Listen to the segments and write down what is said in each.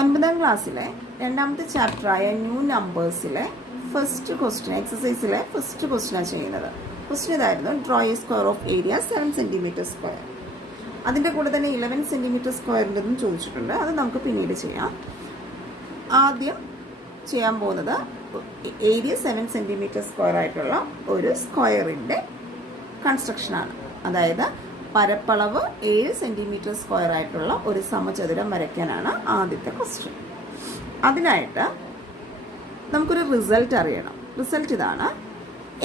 9ാം ക്ലാസ്സിലെ രണ്ടാമത്തെ ചാപ്റ്ററായ new നമ്പേഴ്സിലെ first question, എക്സസൈസിലെ first ക്വസ്റ്റ്യനാണ് ചെയ്യുന്നത്. ക്വസ്റ്റ്യൻ ഇതായിരുന്നു, draw A square of area 7 centimetre square. അതിൻ്റെ കൂടെ തന്നെ 11 സെൻറ്റിമീറ്റർ സ്ക്വയറിൻ്റെതും ചോദിച്ചിട്ടുണ്ട്. അത് നമുക്ക് പിന്നീട് ചെയ്യാം. ആദ്യം ചെയ്യാൻ പോകുന്നത് ഏരിയ 7 സെൻറ്റിമീറ്റർ സ്ക്വയർ ആയിട്ടുള്ള ഒരു സ്ക്വയറിൻ്റെ കൺസ്ട്രക്ഷനാണ്. അതായത് പരപ്പളവ് 7 സെൻറ്റിമീറ്റർ സ്ക്വയർ ആയിട്ടുള്ള ഒരു സമചതുരം വരയ്ക്കാനാണ് ആദ്യത്തെ ക്വസ്റ്റ്യൻ. അതിനായിട്ട് നമുക്കൊരു റിസൾട്ട് അറിയണം. റിസൾട്ട് ഇതാണ്,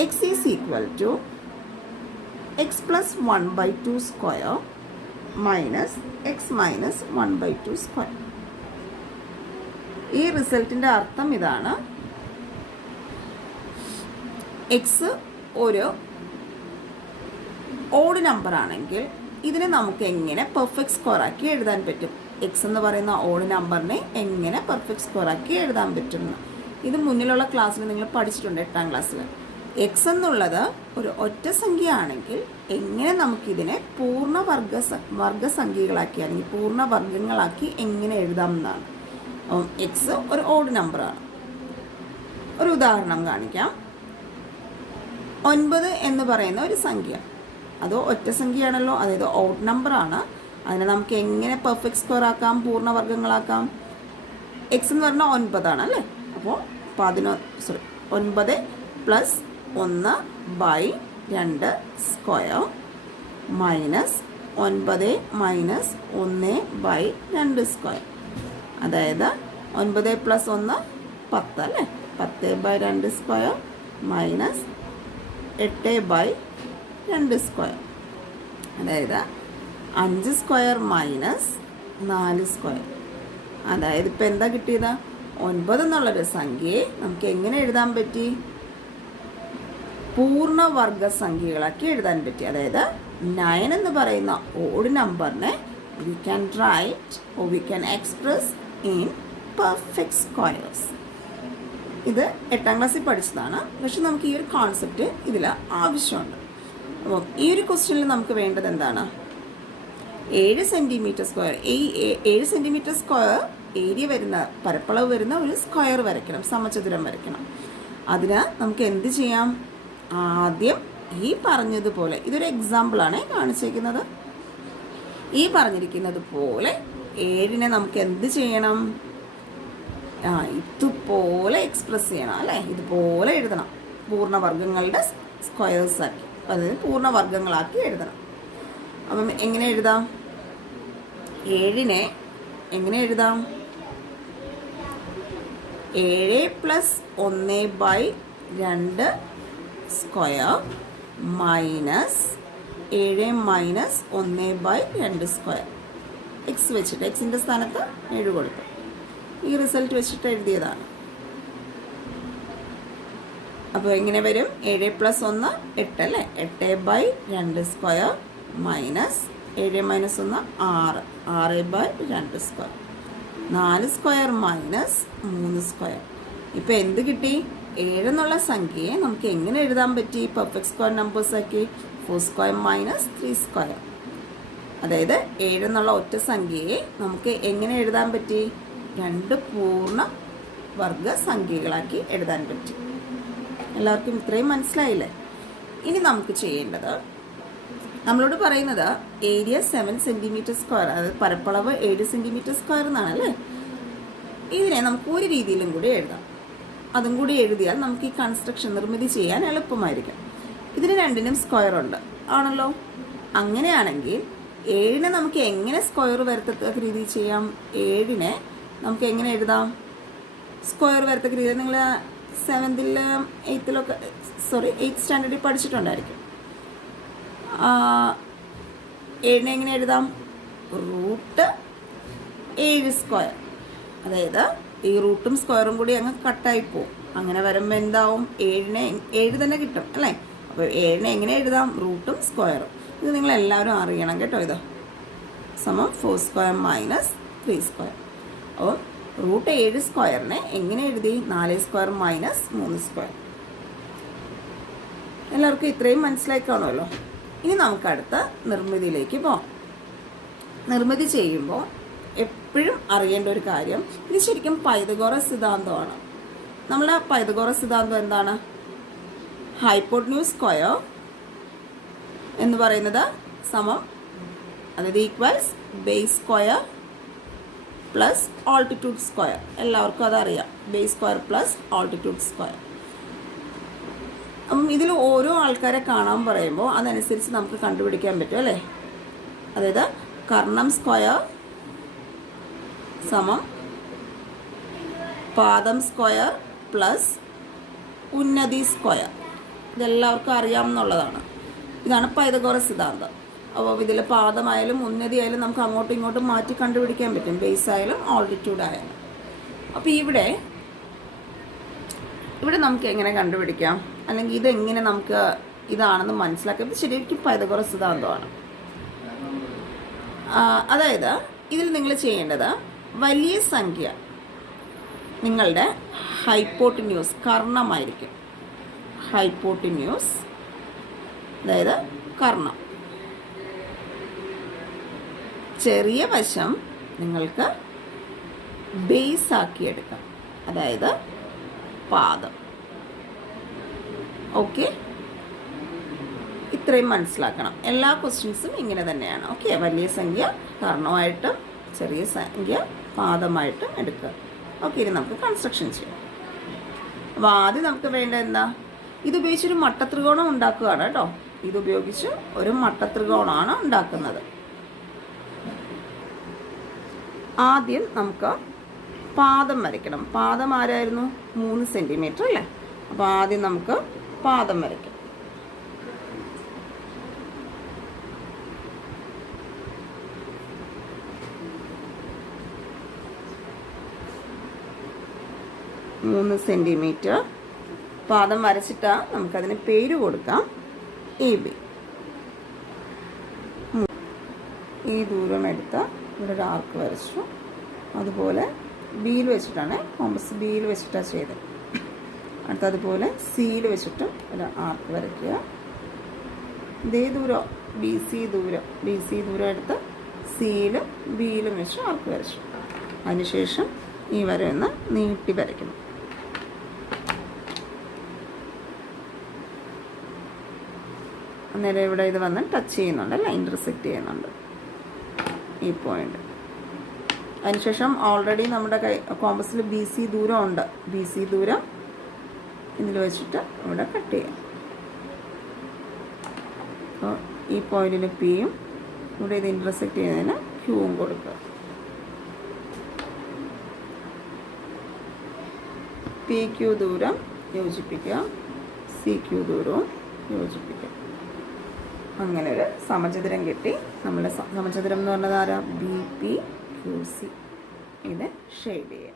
x is equal to x plus 1/2 square minus x minus 1/2 square. ഈ റിസൾട്ടിൻ്റെ അർത്ഥം ഇതാണ്, എക്സ് ഒരു ഓഡ് നമ്പർ ആണെങ്കിൽ ഇതിനെ നമുക്ക് എങ്ങനെ പെർഫെക്റ്റ് സ്ക്വയർ ആക്കി എഴുതാൻ പറ്റും, എക്സ് എന്ന് പറയുന്ന ഓഡ് നമ്പറിനെ എങ്ങനെ പെർഫെക്റ്റ് സ്ക്വയർ ആക്കി എഴുതാൻ പറ്റുമെന്ന് ഇത് മുന്നിലുള്ള ക്ലാസ്സിൽ നിങ്ങൾ പഠിച്ചിട്ടുണ്ട്, 8ാം ക്ലാസ്സിൽ. എക്സ് എന്നുള്ളത് ഒരു ഒറ്റ സംഖ്യ ആണെങ്കിൽ എങ്ങനെ നമുക്കിതിനെ വർഗസംഖ്യകളാക്കി അല്ലെങ്കിൽ പൂർണ്ണവർഗങ്ങളാക്കി എങ്ങനെ എഴുതാമെന്നാണ്. എക്സ് ഒരു ഓഡ് നമ്പറാണ്. ഒരു ഉദാഹരണം കാണിക്കാം. 9 എന്ന് പറയുന്ന ഒരു സംഖ്യ, അതോ ഒറ്റ സംഖ്യയാണല്ലോ, അതായത് ഓഡ് നമ്പറാണ്. അതിനെ നമുക്ക് എങ്ങനെ പെർഫെക്റ്റ് സ്ക്വയർ ആക്കാം, പൂർണ്ണവർഗങ്ങളാക്കാം. എക്സ് എന്ന് പറഞ്ഞാൽ 9 ആണ് അല്ലേ. അപ്പോൾ 9 plus 1/2 square minus 9 minus 1/2 square. അതായത് 9 പ്ലസ് 1 10 അല്ലേ. 10/2 സ്ക്വയർ മൈനസ് 8/2 സ്ക്വയർ. അതായത് 5 സ്ക്വയർ മൈനസ് 4 സ്ക്വയർ. അതായത് ഇപ്പം എന്താ കിട്ടിയത്, 9 എന്നുള്ളൊരു സംഖ്യയെ നമുക്ക് എങ്ങനെ എഴുതാൻ പറ്റി, പൂർണ്ണവർഗ സംഖ്യകളാക്കി എഴുതാൻ പറ്റി. അതായത് 9 എന്ന് പറയുന്ന ഓഡ് നമ്പറിനെ we can write or we can express in perfect squares. ഇത് 8ാം ക്ലാസ്സിൽ പഠിച്ചതാണ്. പക്ഷെ നമുക്ക് ഈ ഒരു കോൺസെപ്റ്റ് ഇതിൽ ആവശ്യമുണ്ട്. അപ്പോൾ ഈ ഒരു ക്വസ്റ്റ്യനിൽ നമുക്ക് വേണ്ടത് എന്താണ്, 7 centimetre square, 7 centimetre square area വരുന്ന, പരപ്പളവ് വരുന്ന ഒരു സ്ക്വയർ വരയ്ക്കണം, സമചതുരം വരയ്ക്കണം. അതിന് നമുക്ക് എന്ത് ചെയ്യാം, ആദ്യം ഈ പറഞ്ഞതുപോലെ, ഇതൊരു എക്സാമ്പിളാണ് കാണിച്ചേക്കുന്നത്, ഈ പറഞ്ഞിരിക്കുന്നത് പോലെ 7നെ നമുക്ക് എന്ത് ചെയ്യണം, ഇതുപോലെ എക്സ്പ്രസ് ചെയ്യണം അല്ലേ, ഇതുപോലെ എഴുതണം. പൂർണ്ണവർഗങ്ങളുടെ സ്ക്വയേഴ്സ് ആക്കി, അതായത് പൂർണ്ണവർഗങ്ങളാക്കി എഴുതണം. അപ്പം എങ്ങനെ എഴുതാം, 7നെ എങ്ങനെ എഴുതാം, 7 plus 1/2 square minus 7 minus 1/2 square. X വെച്ചിട്ട്, എക്സിൻ്റെ സ്ഥാനത്ത് 7 കൊടുക്കും. ഈ റിസൾട്ട് വെച്ചിട്ട് എഴുതിയതാണ്. അപ്പോൾ എങ്ങനെ വരും, 7 പ്ലസ് 1 8 അല്ലേ, 8/2 square minus 7 minus 1 6, 6/2 square, 4 square minus 3 square. ഇപ്പോൾ എന്ത് കിട്ടി, 7 എന്നുള്ള സംഖ്യയെ നമുക്ക് എങ്ങനെ എഴുതാൻ പറ്റി, പെർഫെക്റ്റ് സ്ക്വയർ നമ്പേഴ്സ് ആക്കി, 4 സ്ക്വയർ മൈനസ് 3 സ്ക്വയർ. അതായത് 7 എന്നുള്ള ഒറ്റ സംഖ്യയെ നമുക്ക് എങ്ങനെ എഴുതാൻ പറ്റി, 2 പൂർണ്ണ വർഗ സംഖ്യകളാക്കി എഴുതാൻ പറ്റി. എല്ലാവർക്കും ഇത്രയും മനസ്സിലായില്ലേ. ഇനി നമുക്ക് ചെയ്യേണ്ടത്, നമ്മളോട് പറയുന്നത് ഏരിയ 7 സെൻറ്റിമീറ്റർ സ്ക്വയർ, അതായത് പരപ്പളവ് 7 സെൻറ്റിമീറ്റർ സ്ക്വയർ എന്നാണ് അല്ലേ. ഇതിനെ നമുക്ക് ഒരു രീതിയിലും കൂടി എഴുതാം. അതും കൂടി എഴുതിയാൽ നമുക്ക് ഈ കൺസ്ട്രക്ഷൻ നിർമ്മിതി ചെയ്യാൻ എളുപ്പമായിരിക്കും. ഇതിന് രണ്ടിനും സ്ക്വയർ ഉണ്ട് ആണല്ലോ. അങ്ങനെയാണെങ്കിൽ 7നെ നമുക്ക് എങ്ങനെ സ്ക്വയർ വരത്തക്ക രീതിയിൽ ചെയ്യാം, 7നെ നമുക്ക് എങ്ങനെ എഴുതാം, സ്ക്വയർ വരത്തക്ക രീതിയിൽ നിങ്ങൾ 8th സ്റ്റാൻഡേർഡിൽ പഠിച്ചിട്ടുണ്ടായിരിക്കും. 7നെ എങ്ങനെ എഴുതാം, √7 സ്ക്വയർ. അതായത് ഈ റൂട്ടും സ്ക്വയറും കൂടി അങ്ങ് കട്ടായി പോവും. അങ്ങനെ വരുമ്പോൾ എന്താവും, 7 തന്നെ കിട്ടും അല്ലേ. അപ്പോൾ 7നെ എങ്ങനെ എഴുതാം, റൂട്ടും സ്ക്വയറും. ഇത് നിങ്ങളെല്ലാവരും അറിയണം കേട്ടോ. ഇത് സമം 4 സ്ക്വയർ മൈനസ് 3 സ്ക്വയർ. അപ്പോൾ √7 സ്ക്വയറിനെ എങ്ങനെ എഴുതി, 4 സ്ക്വയർ മൈനസ് 3 സ്ക്വയർ. എല്ലാവർക്കും ഇത്രയും മനസ്സിലായി കാണുമല്ലോ. ഇനി നമുക്ക് അടുത്ത നിർമ്മിതിയിലേക്ക് പോകാം. നിർമ്മിതി ചെയ്യുമ്പോൾ എപ്പോഴും അറിയേണ്ട ഒരു കാര്യം, ഇത് ശരിക്കും പൈതഗോറസ് സിദ്ധാന്തമാണ്. നമ്മളുടെ പൈതഗോറസ് സിദ്ധാന്തം എന്താണ്? ഹൈപ്പോട്ടന്യൂസ് സ്ക്വയർ എന്ന് പറയുന്നത് സമം, അതായത് equals base square plus altitude square. എല്ലാവർക്കും അതറിയാം, base square plus altitude square. ഇതിൽ ഓരോ ആൾക്കാരെ കാണാൻ പറയുമ്പോൾ അതനുസരിച്ച് നമുക്ക് കണ്ടുപിടിക്കാൻ പറ്റും അല്ലേ. അതായത് കർണം സ്ക്വയർ സമം പാദം സ്ക്വയർ പ്ലസ് ഉന്നതി സ്ക്വയർ. ഇതെല്ലാവർക്കും അറിയാമെന്നുള്ളതാണ്. ഇതാണ് പൈതഗോറസ് സിദ്ധാന്തം. അപ്പോൾ ഇതിൽ പാദമായാലും ഉന്നതി ആയാലും നമുക്ക് അങ്ങോട്ടും ഇങ്ങോട്ടും മാറ്റി കണ്ടുപിടിക്കാൻ പറ്റും, ബേസ് ആയാലും ആൾട്ടിറ്റ്യൂഡ് ആയാലും. അപ്പോൾ ഇവിടെ നമുക്ക് എങ്ങനെ കണ്ടുപിടിക്കാം, അല്ലെങ്കിൽ ഇതെങ്ങനെ നമുക്ക് ഇതാണെന്ന് മനസ്സിലാക്കാം? ഇത് ശരിക്കും പൈതഗോറസ് സിദ്ധാന്തമാണ്. അതായത് ഇതിൽ നിങ്ങൾ ചെയ്യേണ്ടത്, വലിയ സംഖ്യ നിങ്ങളുടെ ഹൈപ്പോട്ടിന്യൂസ് കർണമായിരിക്കും. ഹൈപ്പോട്ടിന്യൂസ് അതായത് കർണം. ചെറിയ വശം നിങ്ങൾക്ക് ബേസ് ആക്കിയെടുക്കാം, അതായത് പാദം. ഓക്കെ, ഇത്രയും മനസ്സിലാക്കണം. എല്ലാ ക്വസ്റ്റ്യൻസും ഇങ്ങനെ തന്നെയാണ്. ഓക്കെ, വലിയ സംഖ്യ കർണമായിട്ടും ചെറിയ സംഖ്യ പാദമായിട്ടും എടുക്കുക. ഓക്കെ, ഇനി നമുക്ക് കൺസ്ട്രക്ഷൻ ചെയ്യാം. അപ്പോൾ ആദ്യം നമുക്ക് വേണ്ട എന്താ, ഇതുപയോഗിച്ചൊരു മട്ടത്രികോണം ഉണ്ടാക്കുകയാണ് കേട്ടോ. ഇതുപയോഗിച്ച് ഒരു മട്ടത്രികോണമാണ് ഉണ്ടാക്കുന്നത്. ആദ്യം നമുക്ക് പാദം വരയ്ക്കണം. പാദം ആരായിരുന്നു? 3 സെൻറ്റിമീറ്റർ അല്ലേ. അപ്പോൾ ആദ്യം നമുക്ക് പാദം വരയ്ക്കാം. മൂന്ന് സെൻറ്റിമീറ്റർ പാദം വരച്ചിട്ടാ നമുക്കതിന് പേര് കൊടുക്കാം AB. ഈ ദൂരം എടുത്ത് ഇവിടെ ഒരു ആർക്ക് വരച്ചു. അതുപോലെ ബിയിൽ വെച്ചിട്ടാണ്, കോമ്പസ് ബിയിൽ വെച്ചിട്ടാണ് ചെയ്തത്. അടുത്തതുപോലെ സിയിൽ വെച്ചിട്ടും ഒരു ആർക്ക് വരയ്ക്കുക. ഇതേ ദൂരം ബി സി ദൂരം എടുത്ത് സിയിലും ബിയിലും വെച്ച് ആർക്ക് വരച്ചു. അതിനുശേഷം ഈ വരയൊന്ന് നീട്ടി വരയ്ക്കണം. അന്നേരം ഇവിടെ ഇത് വന്ന് ടച്ച് ചെയ്യുന്നുണ്ട് അല്ല, ഇൻ്റർസെക്റ്റ് ചെയ്യുന്നുണ്ട് ഈ പോയിന്റ്. അതിനുശേഷം ഓൾറെഡി നമ്മുടെ കോമ്പസിൽ ബി സി ദൂരം ഉണ്ട്. ബി സി ദൂരം ഇതിൽ വെച്ചിട്ട് ഇവിടെ കട്ട് ചെയ്യാം. അപ്പോൾ ഈ പോയിന്റിന് പിയും ഇവിടെ ഇത് ഇൻ്റർസെക്റ്റ് ചെയ്യുന്നതിന് ക്യൂവും കൊടുക്കുക. പി ക്യൂ ദൂരം യോജിപ്പിക്കുക, സി ക്യൂ ദൂരവും യോജിപ്പിക്കുക. അങ്ങനെ ഒരു സമചതുരം കിട്ടി. നമ്മുടെ സമചതുരം എന്ന് പറഞ്ഞത് ആരാ? B P Q C. ഇത് ഷെയ്ഡ് ചെയ്യാം.